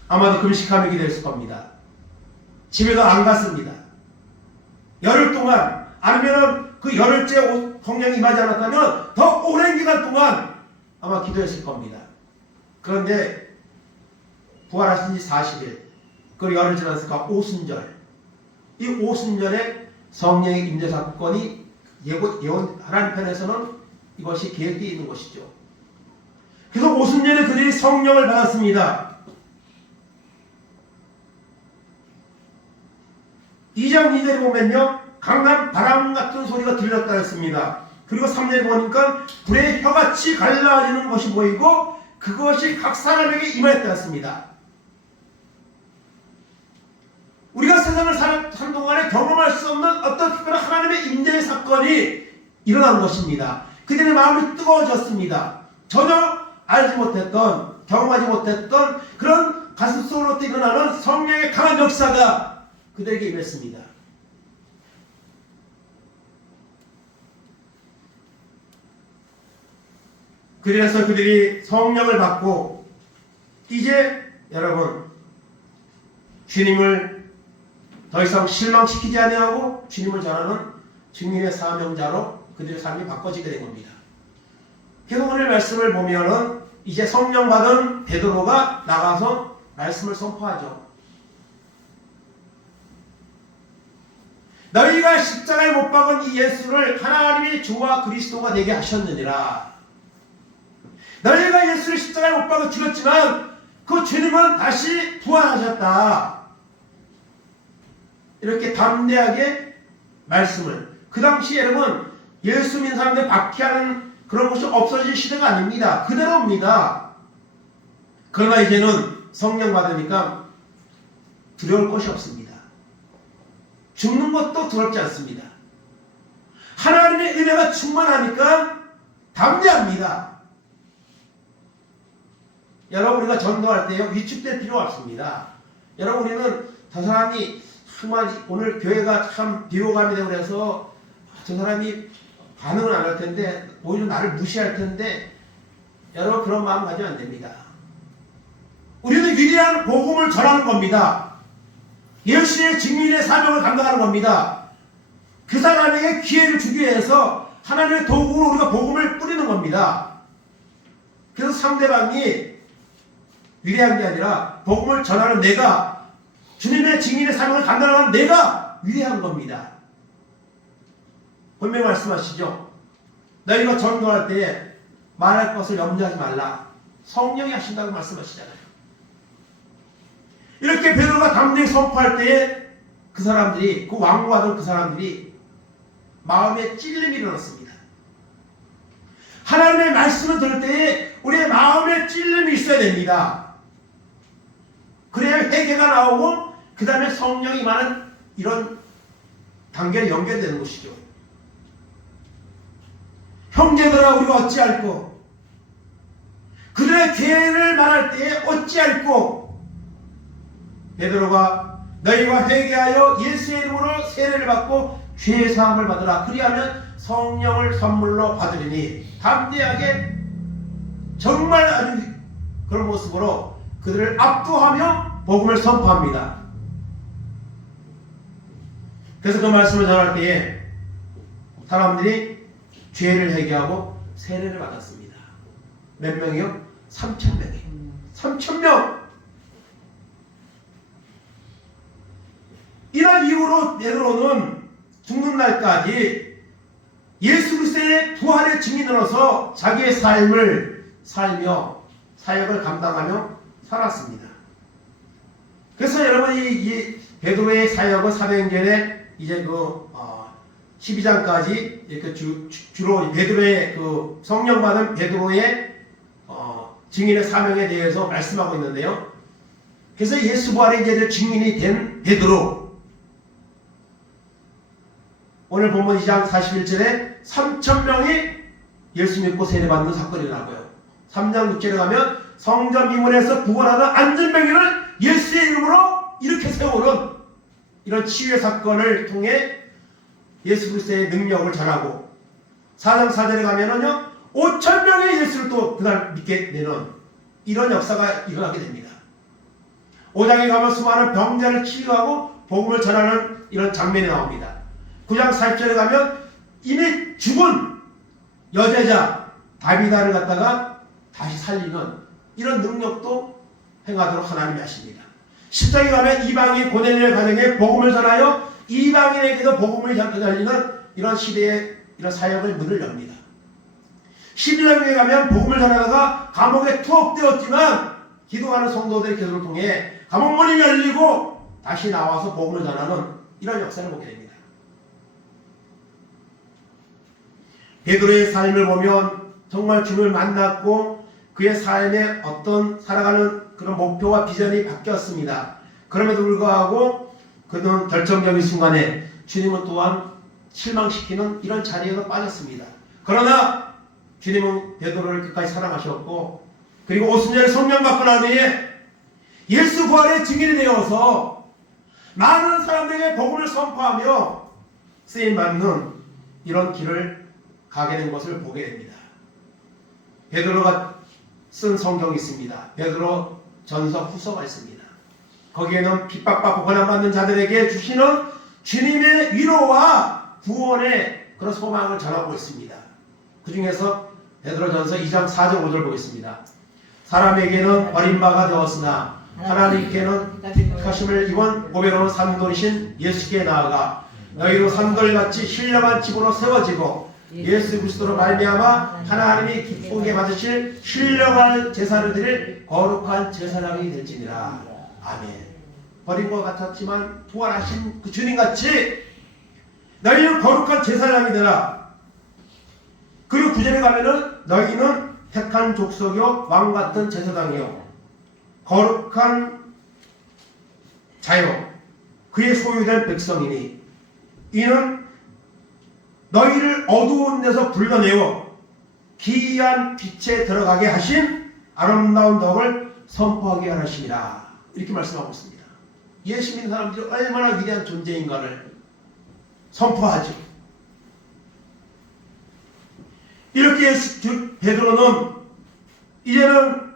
아마도 금식하며 기도했을 겁니다. 집에도 안 갔습니다. 열흘 동안, 아니면 그 열흘째 성령이 임하지 않았다면 더 오랜 기간 동안 아마 기도했을 겁니다. 그런데 부활하신 지 40일, 그리고 열흘 지났으니까 오순절, 이 오순절에 성령의 임재 사건이 하나님 편에서는 이것이 계획되어 있는 것이죠. 그래서 오순절에 그들이 성령을 받았습니다. 2장 2절에 보면요, 강한 바람 같은 소리가 들렸다 했습니다. 그리고 3절에 보니까 불의 혀같이 갈라지는 것이 보이고 그것이 각 사람에게 임하였다 했습니다. 우리가 세상을 사는 동안에 경험할 수 없는 어떤 특별한 하나님의 임재의 사건이 일어난 것입니다. 그들의 마음이 뜨거워졌습니다. 전혀 알지 못했던, 경험하지 못했던 그런 가슴 속으로부터 일어나는 성령의 강한 역사가 그들에게 임했습니다. 그래서 그들이 성령을 받고 이제 여러분 주님을 더 이상 실망시키지 아니하고 주님을 전하는 증인의 사명자로 그들의 삶이 바꿔지게 된 겁니다. 그래서 오늘 말씀을 보면은 이제 성령 받은 베드로가 나가서 말씀을 선포하죠. 너희가 십자가에 못 박은 이 예수를 하나님이 주와 그리스도가 되게 하셨느니라. 너희가 예수를 십자가에 못 박아 죽였지만 그 주님은 다시 부활하셨다. 이렇게 담대하게 말씀을. 그 당시 여러분 예수 믿는 사람들 박해하는 그런 것이 없어진 시대가 아닙니다. 그대로입니다. 그러나 이제는 성령 받으니까 두려울 것이 없습니다. 죽는 것도 두렵지 않습니다. 하나님의 은혜가 충만하니까 담대합니다. 여러분 우리가 전도할 때요 위축될 필요가 없습니다. 여러분 우리는 저 사람이 정말 오늘 교회가 참 비호감이 되고 그래서 저 사람이 반응은 안 할 텐데 오히려 나를 무시할 텐데 여러분 그런 마음 가지면 안 됩니다. 우리는 위대한 복음을 전하는 겁니다. 예수의 증인의 사명을 감당하는 겁니다. 그 사람에게 기회를 주기 위해서 하나님의 도구로 우리가 복음을 뿌리는 겁니다. 그래서 상대방이 위대한 게 아니라 복음을 전하는 내가, 주님의 증인의 사명을 감당하는 내가 위대한 겁니다. 분명히 말씀하시죠. 너희가 전도할 때에 말할 것을 염려하지 말라. 성령이 하신다고 말씀하시잖아요. 이렇게 베드로가 담대히 선포할 때에 그 사람들이, 그 왕고하던 그 사람들이 마음에 찔림이 일어났습니다. 하나님의 말씀을 들을 때에 우리의 마음에 찔림이 있어야 됩니다. 그래야 회개가 나오고 그 다음에 성령이 임하는 이런 단계에 연결되는 것이죠. 형제들아 우리가 어찌할꼬, 그들의 죄를 말할 때에 어찌할꼬, 베드로가 너희가 회개하여 예수의 이름으로 세례를 받고 죄의 사함을 받으라. 그리하면 성령을 선물로 받으리니, 담대하게 정말 아주 그런 모습으로 그들을 압도하며 복음을 선포합니다. 그래서 그 말씀을 전할 때에 사람들이 죄를 회개하고 세례를 받았습니다. 몇 명이요? 3,000명이요. 3,000명! 이날 이후로 베드로는 죽는 날까지 예수 그리스도의 부활의 증인으로서 자기의 삶을 살며 사역을 감당하며 살았습니다. 그래서 여러분 이 베드로의 사역은 사도행전에 이제 12장까지 이렇게 주로 베드로의 그 성령 받은 베드로의 증인의 사명에 대해서 말씀하고 있는데요. 그래서 예수 부활의 이제 증인이 된 베드로, 오늘 본문 2장 41절에 3,000명이 예수 믿고 세례받는 사건이 나고요. 3장 6절에 가면 성전 미문에서 구원하던 안전병이를 예수의 이름으로 이렇게 세우는 이런 치유의 사건을 통해 예수 그리스도의 능력을 전하고, 4장 4절에 가면은요 5,000명의 예수를 또 그날 믿게 되는 이런 역사가 일어나게 됩니다. 5장에 가면 수많은 병자를 치유하고 복음을 전하는 이런 장면이 나옵니다. 9장 40절에 가면 이미 죽은 여제자 다비다를 갖다가 다시 살리는 이런 능력도 행하도록 하나님이 하십니다. 10장에 가면 이방인 고넬료의 가정에 복음을 전하여 이방인에게도 복음을 전하는 이런 시대의 이런 사역을 문을 엽니다. 11장에 가면 복음을 전하다가 감옥에 투옥되었지만 기도하는 성도들의 기도를 통해 감옥문이 열리고 다시 나와서 복음을 전하는 이런 역사를 보게 됩니다. 베드로의 삶을 보면 정말 주님을 만났고 그의 삶에 어떤 살아가는 그런 목표와 비전이 바뀌었습니다. 그럼에도 불구하고 그는 결정적인 순간에 주님은 또한 실망시키는 이런 자리에도 빠졌습니다. 그러나 주님은 베드로를 끝까지 사랑하셨고, 그리고 오순절에 성령 받고 난 후에 예수 부활의 증인이 되어서 많은 사람들에게 복음을 선포하며 쓰임받는 이런 길을 가게 된 것을 보게 됩니다. 베드로가 쓴 성경이 있습니다. 베드로 전서 후서가 있습니다. 거기에는 핍박받고 고난받는 자들에게 주시는 주님의 위로와 구원의 그런 소망을 전하고 있습니다. 그 중에서 베드로 전서 2장 4절 5절 보겠습니다. 사람에게는 버림바가 되었으나 하나님께는 택하심을 입은 보배로운 산돌이신 예수께 나아가 너희로 산돌같이 신령한 집으로 세워지고 예수 그리스도로 말미암아 하나님이 기쁘게 받으실 신령한 제사를 드릴 거룩한 제사장이 될지니라. 아멘. 버린 것 같았지만 부활하신 그 주님같이 너희는 거룩한 제사장이 되라. 그리고 9절에 가면은 너희는 택한 족속이요 왕같은 제사장이요 거룩한 자요 그의 소유된 백성이니 이는 너희를 어두운 데서 불러내어 기이한 빛에 들어가게 하신 아름다운 덕을 선포하게 하심이라. 이렇게 말씀하고 있습니다. 예수 믿는 사람들이 얼마나 위대한 존재인가를 선포하죠. 이렇게 베드로는 이제는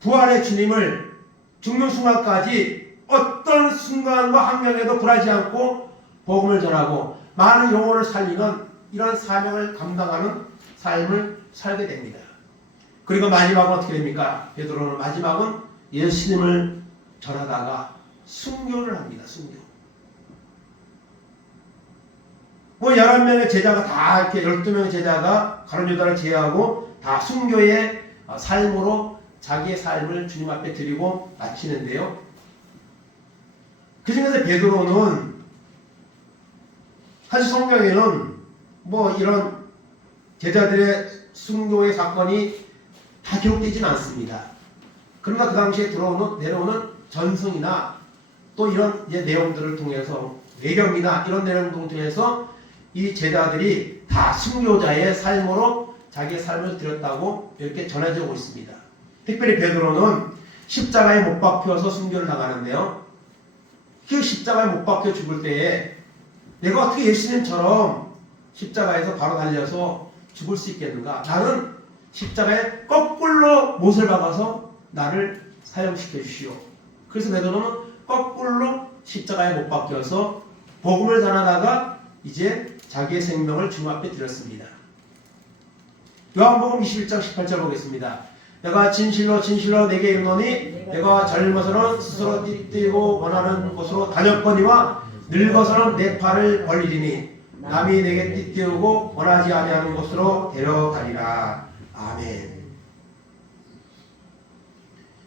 부활의 주님을 죽는 순간까지 어떤 순간과 환경에도 굴하지 않고 복음을 전하고 많은 영혼을 살리는 이런 사명을 감당하는 삶을 살게 됩니다. 그리고 마지막은 어떻게 됩니까? 베드로는 마지막은 예수님을 전하다가 순교를 합니다. 순교. 11명의 제자가 다 이렇게 12명의 제자가 가룟 유다를 제외하고 다 순교의 삶으로 자기의 삶을 주님 앞에 드리고 마치는데요. 그 중에서 베드로는 사실 성경에는 이런 제자들의 순교의 사건이 다 기록되지는 않습니다. 그러나 그 당시에 내려오는 전승이나 또 이런 내용들을 통해서 외경이나 이런 내용들을 통해서 이 제자들이 다 순교자의 삶으로 자기의 삶을 드렸다고 이렇게 전해지고 있습니다. 특별히 베드로는 십자가에 못 박혀서 순교를 당하는데요. 그 십자가에 못 박혀 죽을 때에 내가 어떻게 예수님처럼 십자가에서 바로 달려서 죽을 수 있겠는가? 나는 십자가에 거꾸로 못을 박아서 나를 사형시켜 주시오. 그래서 베드로는 거꾸로 십자가에 못 박혀서 복음을 전하다가 이제 자기의 생명을 주님 앞에 드렸습니다. 요한복음 21장 18절 보겠습니다. 내가 진실로 진실로 내게 이르노니 내가 젊어서는 스스로 뛰고 원하는 곳으로 다녔거니와 늙어서는 내 팔을 벌리리니 남이 내게 띠띠우고 원하지 아니하는 곳으로 데려가리라. 아멘.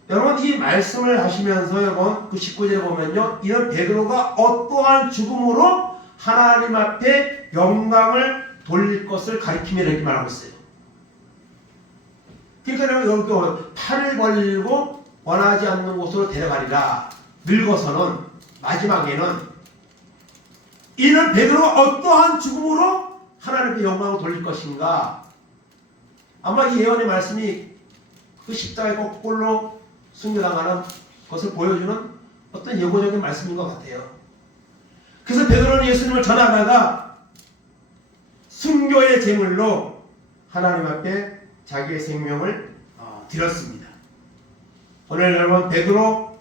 여러분 이 말씀을 하시면서 여러분 그 19절에 보면요, 이런 베드로가 어떠한 죽음으로 하나님 앞에 영광을 돌릴 것을 가리키며 이렇게 말하고 있어요. 그러니까 여기 팔을 벌리고 원하지 않는 곳으로 데려가리라. 늙어서는 마지막에는 이는 베드로가 어떠한 죽음으로 하나님께 영광을 돌릴 것인가. 아마 이 예언의 말씀이 그 십자가에 거꾸로 순교당하는 것을 보여주는 어떤 예고적인 말씀인 것 같아요. 그래서 베드로는 예수님을 전하다가 순교의 제물로 하나님 앞에 자기의 생명을 드렸습니다. 오늘 여러분 베드로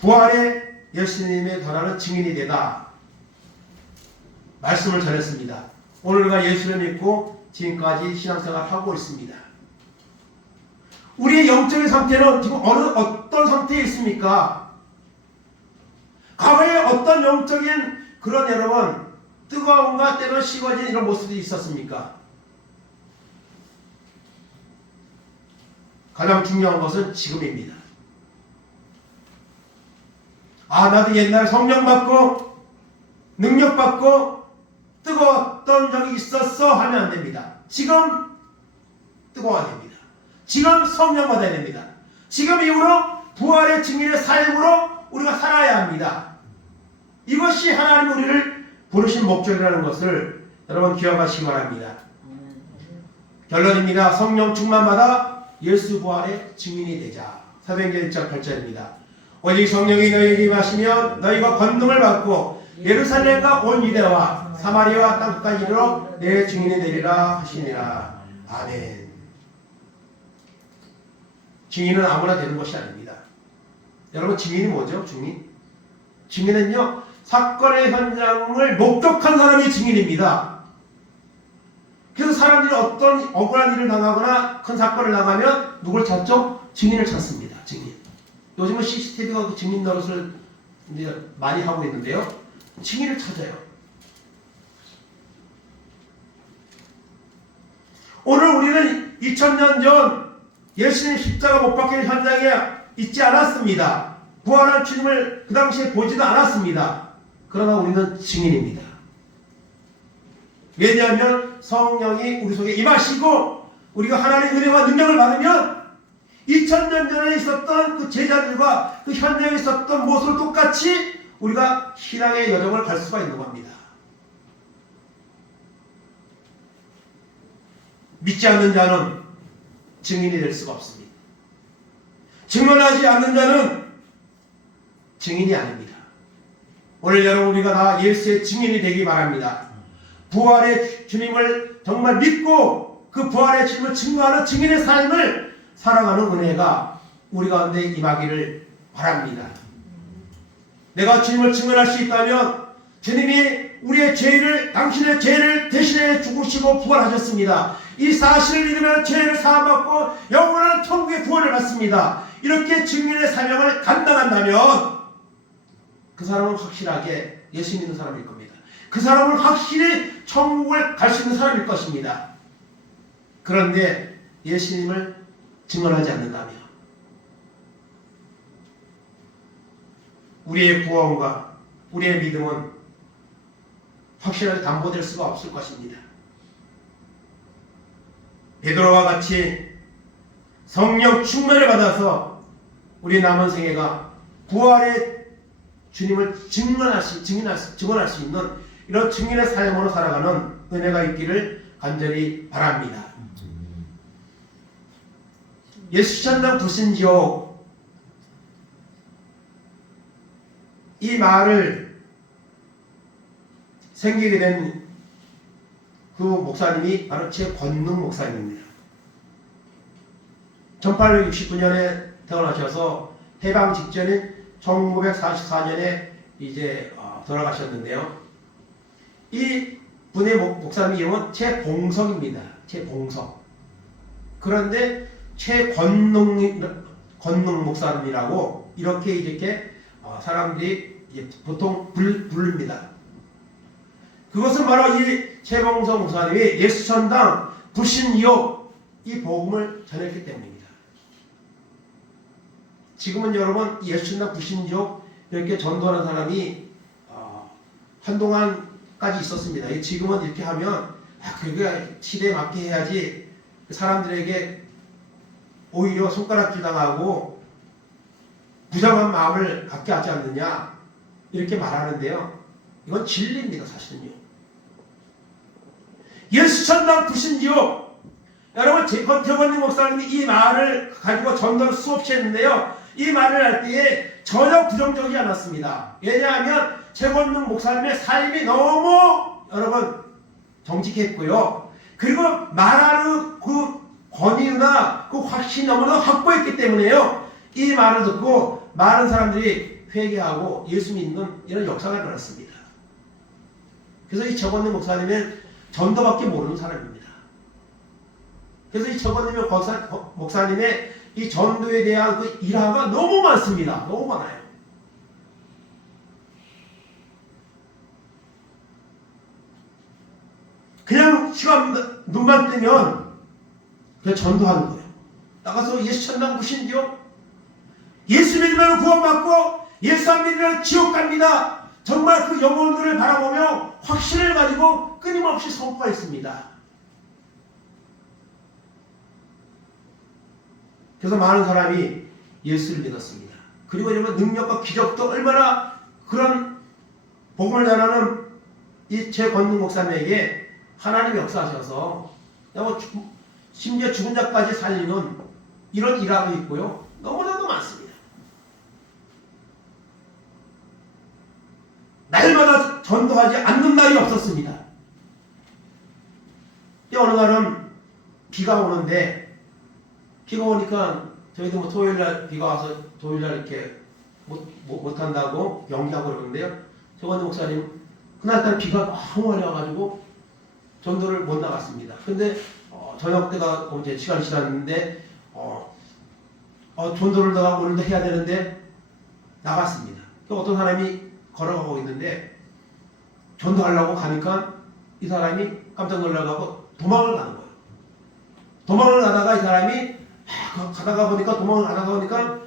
부활의 예수님의 전하는 증인이 되다 말씀을 전했습니다. 오늘 우리가 예수를 믿고 지금까지 신앙생활을 하고 있습니다. 우리의 영적인 상태는 지금 어떤 상태에 있습니까? 과거에 어떤 영적인 그런 여러분 뜨거움과 때로 식어진 이런 모습이 있었습니까? 가장 중요한 것은 지금입니다. 나도 옛날에 성령 받고 능력 받고 뜨거웠던 적이 있었어 하면 안 됩니다. 지금 뜨거워야 됩니다. 지금 성령 받아야 됩니다. 지금 이후로 부활의 증인의 삶으로 우리가 살아야 합니다. 이것이 하나님 우리를 부르신 목적이라는 것을 여러분 기억하시기 바랍니다. 결론입니다. 성령 충만받아 예수 부활의 증인이 되자. 사도행전 1장 8절입니다. 오직 성령이 너희에게 임하시면 너희가 권능을 받고 예루살렘과 온 유대와 사마리아와 땅끝까지 이르러 내 증인이 되리라 하시니라. 아멘. 증인은 아무나 되는 것이 아닙니다. 여러분 증인이 뭐죠? 증인은요 사건의 현장을 목격한 사람이 증인입니다. 그래서 사람들이 어떤 억울한 일을 당하거나 큰 사건을 당하면 누굴 찾죠? 증인을 찾습니다. 증인. 요즘은 CCTV가 그 증인 노릇을 이제 많이 하고 있는데요. 증인을 찾아요. 오늘 우리는 2000년 전 예수님 십자가 못 박힌 현장에 있지 않았습니다. 부활한 주님을 그 당시에 보지도 않았습니다. 그러나 우리는 증인입니다. 왜냐하면 성령이 우리 속에 임하시고 우리가 하나님의 은혜와 능력을 받으면 2000년 전에 있었던 그 제자들과 그 현장에 있었던 모습을 똑같이 우리가 신앙의 여정을 갈 수가 있는 겁니다. 믿지 않는 자는 증인이 될 수가 없습니다. 증언하지 않는 자는 증인이 아닙니다. 오늘 여러분 우리가 다 예수의 증인이 되기 바랍니다. 부활의 주님을 정말 믿고 그 부활의 주님을 증거하는 증인의 삶을 살아가는 은혜가 우리 가운데 임하기를 바랍니다. 내가 주님을 증언할 수 있다면 주님이 우리의 죄를 당신의 죄를 대신해 죽으시고 부활하셨습니다. 이 사실을 믿으면 죄를 사함받고 영원한 천국의 구원을 받습니다. 이렇게 증인의 사명을 감당한다면 그 사람은 확실하게 예수 믿는 사람일 겁니다. 그 사람은 확실히 천국을 갈 수 있는 사람일 것입니다. 그런데 예수님을 증언하지 않는다면 우리의 구원과 우리의 믿음은 확실하게 담보될 수가 없을 것입니다. 베드로와 같이 성령 충만을 받아서 우리 남은 생애가 부활의 주님을 증언할 수 있는 이런 증인의 삶으로 살아가는 은혜가 있기를 간절히 바랍니다. 예수 천당 불신지옥 이 말을 생기게 된 그 목사님이 바로 최권능 목사님입니다. 1869년에 태어나셔서 해방 직전인 1944년에 이제 돌아가셨는데요. 이 분의 목사님 이름은 최봉석입니다. 최봉석. 그런데 최권능 목사님이라고 이렇게 사람들이 이제 보통 부릅니다. 그것은 바로 이 최봉석 목사님이 예수천당 불신이옥 이 복음을 전했기 때문입니다. 지금은 여러분 예수천당 불신이옥 이렇게 전도하는 사람이 한동안까지 있었습니다. 지금은 이렇게 하면 그게 시대에 맞게 해야지 사람들에게 오히려 손가락질 당하고 부정한 마음을 갖게 하지 않느냐 이렇게 말하는데요. 이건 진리입니다. 사실은요. 예수 천당 부신지요. 여러분 재건님 목사님이 이 말을 가지고 전도를 수없이 했는데요. 이 말을 할 때에 전혀 부정적이지 않았습니다. 왜냐하면 재건님 목사님의 삶이 너무 여러분 정직했고요. 그리고 말하는 그 권위나 그 확신이 너무나 확고했기 때문에요. 이 말을 듣고 많은 사람들이 회개하고 예수 믿는 이런 역사가 일어났습니다. 그래서 이 재건님 목사님은 전도밖에 모르는 사람입니다. 그래서 이 재건님 목사님의 이 전도에 대한 그 일화가 너무 많습니다. 너무 많아요. 그냥 시간 눈만 뜨면 그냥 전도하는 거예요. 나가서 예수 천당 부신지요. 예수 믿으면 구원받고 예수 안 믿으면 지옥 갑니다. 정말 그 영혼들을 바라보며 확신을 가지고 끊임없이 선포했습니다. 그래서 많은 사람이 예수를 믿었습니다. 그리고 이러면 능력과 기적도 얼마나 그런 복음을 전하는 이 재건능 목사님에게 하나님이 역사하셔서 심지어 죽은 자까지 살리는 이런 일화도 있고요. 너무나도 많습니다. 날마다 전도하지 않는 날이 없었습니다. 어느 날은 비가 오는데 비가 오니까 저희도 뭐 토요일날 비가 와서 토요일날 이렇게 못한다고 연기하고 그러는데요. 재건능 목사님 그날따라 비가 너무 많이 와가지고 전도를 못 나갔습니다. 근데 저녁 때가 이제 시간이 지났는데 전도를 내가 오늘도 해야 되는데 나갔습니다. 어떤 사람이 걸어가고 있는데 전도하려고 가니까 이 사람이 깜짝 놀라가고 도망을 가는 거예요. 도망을 가다가 이 사람이 가다가 보니까 도망을 가다가 보니까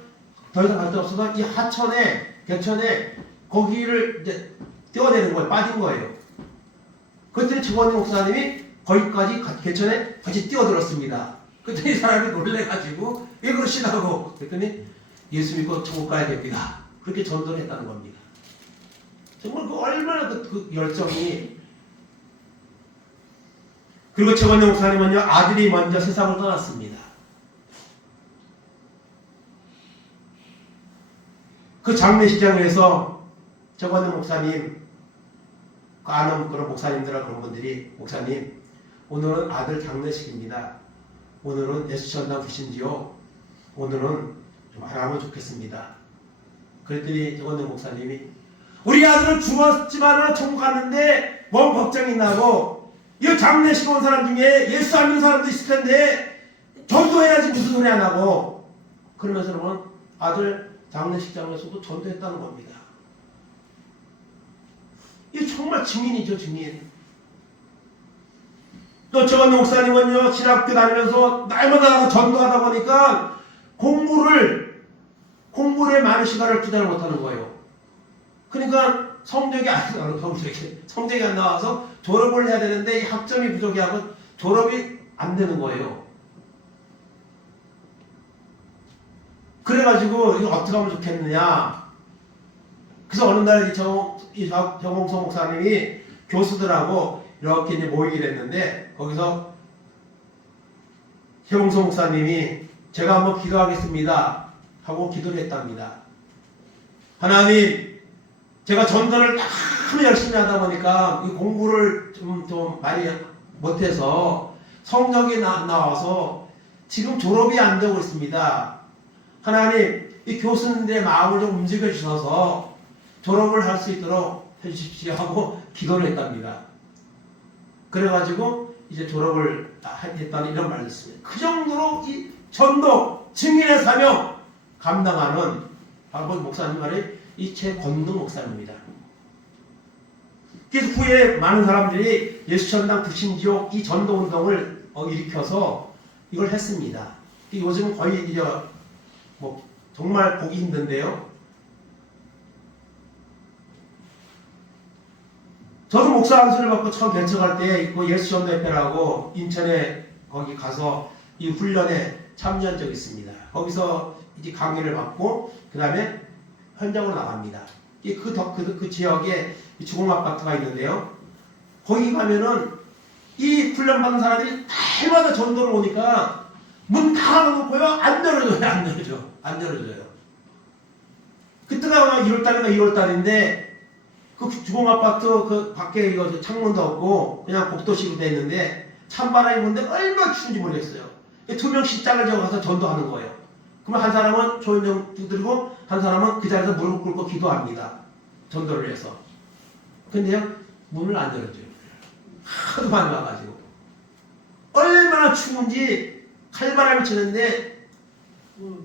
더 이상 갈 데 없어서 이 하천에 개천에 거기를 이제 뛰어내는 거예요. 빠진 거예요. 그랬더니 재건님 목사님이 거기까지 개천에 같이 뛰어들었습니다. 그랬더니 이 사람이 놀래가지고 왜 그러시다고 그랬더니 예수 믿고 천국 가야 됩니다. 그렇게 전도를 했다는 겁니다. 정말 그 얼마나 그 열정이. 그리고 재건님 목사님은요 아들이 먼저 세상을 떠났습니다. 그 장례식장에서 재건님 목사님 그 아는 그런 목사님들과 그런 분들이 목사님 오늘은 아들 장례식입니다. 오늘은 예수 천당 부신지요. 오늘은 좀 안 하면 좋겠습니다. 그랬더니 재건님 목사님이 우리 아들은 죽었지만은 천국 갔는데 뭔 걱정이 나고 이 장례식 온 사람 중에 예수 안 믿는 사람도 있을 텐데 전도해야지 무슨 소리 안 하고 그러면서는 아들 장례식장에서도 전도했다는 겁니다. 이게 정말 증인이죠, 증인. 또 재건님 목사님은요 신학교 다니면서 날마다 전도하다 보니까 공부에 많은 시간을 투자를 못하는 거예요. 그러니까 성적이 안 나와서 졸업을 해야 되는데 이 학점이 부족해하고 졸업이 안 되는 거예요. 그래가지고 이거 어떻게 하면 좋겠느냐. 그래서 어느 날 정홍성 목사님이 교수들하고 이렇게 이제 모이게 됐는데 거기서 정홍성 목사님이 제가 한번 기도하겠습니다 하고 기도를 했답니다. 하나님, 제가 전도를 너무 열심히 하다 보니까 이 공부를 좀 많이 못해서 성적이 나와서 지금 졸업이 안 되고 있습니다. 하나님, 이 교수님들의 마음을 좀 움직여 주셔서 졸업을 할 수 있도록 해주십시오 하고 기도를 했답니다. 그래가지고 이제 졸업을 했다는 이런 말을 했습니다. 그 정도로 이 전도, 증인의 사명 감당하는 바로 목사님 말이 이 재건능 목사입니다. 그래서 후에 많은 사람들이 예수천당 부신지옥 이 전도 운동을 일으켜서 이걸 했습니다. 요즘은 거의 이제 뭐 정말 보기 힘든데요. 저도 목사 안수를 받고 처음 개척할 때 예수전도협회라고 인천에 거기 가서 이 훈련에 참여한 적이 있습니다. 거기서 이제 강의를 받고 그 다음에 현장으로 나갑니다. 그 지역에 주공 아파트가 있는데요. 거기 가면은 이 훈련받은 사람들이 날마다 전도를 오니까 문 다 열어놓고요. 안 열어줘요. 그때가 1월달인가 2월달인데 그 주공 아파트 그 밖에 이거 창문도 없고 그냥 복도식으로 돼 있는데 찬바람이 부는데 얼마나 추운지 모르겠어요. 2명 십장을 지어 가서 전도하는 거예요. 그러면 한 사람은 조인정 두드리고 한 사람은 그 자리에서 무릎 꿇고 기도합니다. 전도를 해서. 근데요, 문을 안 열어줘요. 하도 많이 와가지고. 얼마나 추운지 칼바람이 치는데,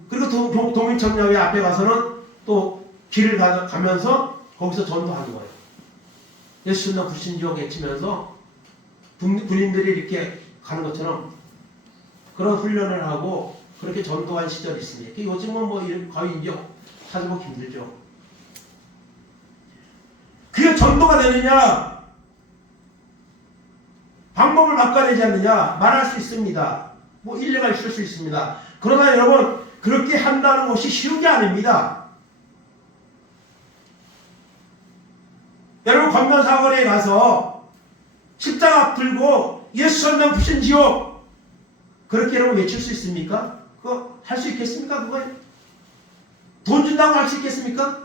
그리고 동인청역에 앞에 가서는 또 길을 가면서 거기서 전도하는 거예요. 예수나 불신지옥 외치면서 군인들이 이렇게 가는 것처럼 그런 훈련을 하고 그렇게 전도한 시절이 있습니다. 요즘은 뭐 거의 이제 찾아보기 힘들죠. 그게 전도가 되느냐? 방법을 바꿔내지 않느냐? 말할 수 있습니다. 뭐 일리가 있을 수 있습니다. 그러나 여러분 그렇게 한다는 것이 쉬운 게 아닙니다. 여러분 관면사거리에 가서 십자가 들고 예수 전당 불신지옥 그렇게 여러분 외칠 수 있습니까? 그거 할 수 있겠습니까? 그거 돈 준다고 할 수 있겠습니까?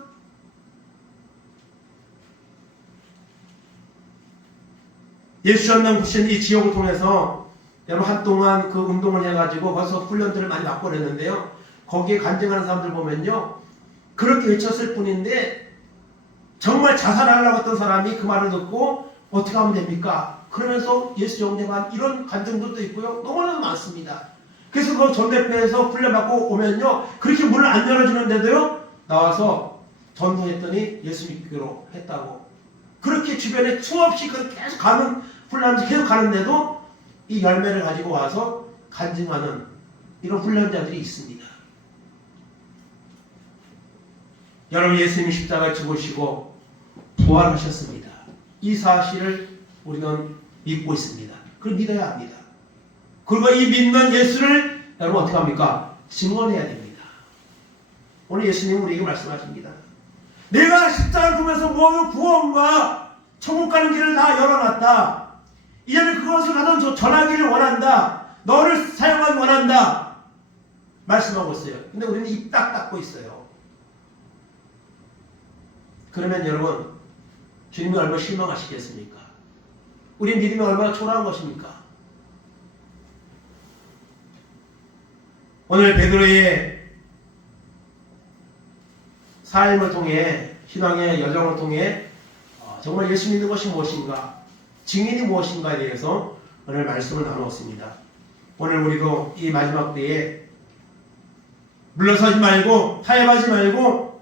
예수 전당 불신 이 지역을 통해서 여러분 한동안 그 운동을 해가지고 거기서 훈련들을 많이 받고 그랬는데요. 거기에 간증하는 사람들 보면요. 그렇게 외쳤을 뿐인데 정말 자살하려고 했던 사람이 그 말을 듣고 어떻게 하면 됩니까? 그러면서 예수 영접한 이런 간증들도 있고요. 너무나 많습니다. 그래서 그 전대표에서 훈련받고 오면요. 그렇게 문을 안 열어주는데도요. 나와서 전도했더니 예수 믿기로 했다고. 그렇게 주변에 수없이 계속 가는 훈련하면서 계속 가는데도 이 열매를 가지고 와서 간증하는 이런 훈련자들이 있습니다. 여러분 예수님이 십자가에 죽으시고 부활하셨습니다. 이 사실을 우리는 믿고 있습니다. 그걸 믿어야 합니다. 그리고 이 믿는 예수를 여러분 어떻게 합니까? 증언해야 됩니다. 오늘 예수님은 우리에게 말씀하십니다. 내가 십자가를 보면서 모든 구원과 천국 가는 길을 다 열어놨다. 이제는 그것을 가서 전하기를 원한다. 너를 사용하기 원한다. 말씀하고 있어요. 근데 우리는 입 딱 닫고 있어요. 그러면 여러분 주님이 얼마나 실망하시겠습니까? 우리 믿음이 얼마나 초라한 것입니까? 오늘 베드로의 삶을 통해 신앙의 여정을 통해 정말 예수 믿는 것이 무엇인가 증인이 무엇인가에 대해서 오늘 말씀을 나누었습니다. 오늘 우리도 이 마지막 때에 물러서지 말고 타협하지 말고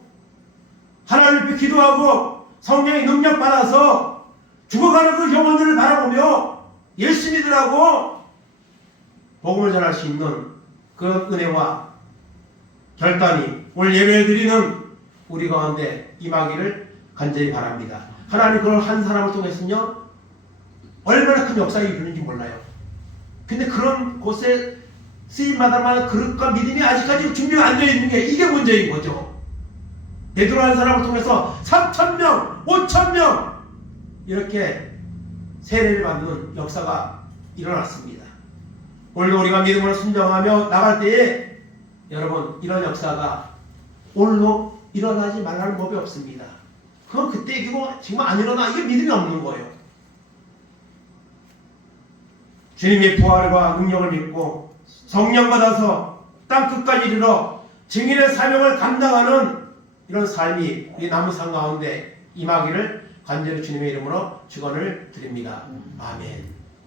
하나님 앞에 기도하고 성령의 능력 받아서 죽어가는 그 영혼들을 바라보며 예수 믿으라고 복음을 전할 수 있는 그 은혜와 결단이 오늘 예배를 드리는 우리 가운데 임하기를 간절히 바랍니다. 하나님 그걸 한 사람을 통해서는요 얼마나 큰 역사가 이루는지 몰라요. 근데 그런 곳에 쓰임받을만한 그릇과 믿음이 아직까지 준비가 안 되어 있는 게 이게 문제인 거죠. 베드로 한 사람을 통해서 3,000명, 5,000명 이렇게 세례를 받는 역사가 일어났습니다. 오늘도 우리가 믿음으로 순종하며 나갈 때에 여러분 이런 역사가 오늘도 일어나지 말라는 법이 없습니다. 그건 그때 이거 지금 안 일어나 이게 믿음이 없는 거예요. 주님의 부활과 능력을 믿고 성령 받아서 땅 끝까지 이르러 증인의 사명을 감당하는 이런 삶이 우리 남은 삶 가운데 임하기를 간절히 주님의 이름으로 축원을 드립니다. 아멘.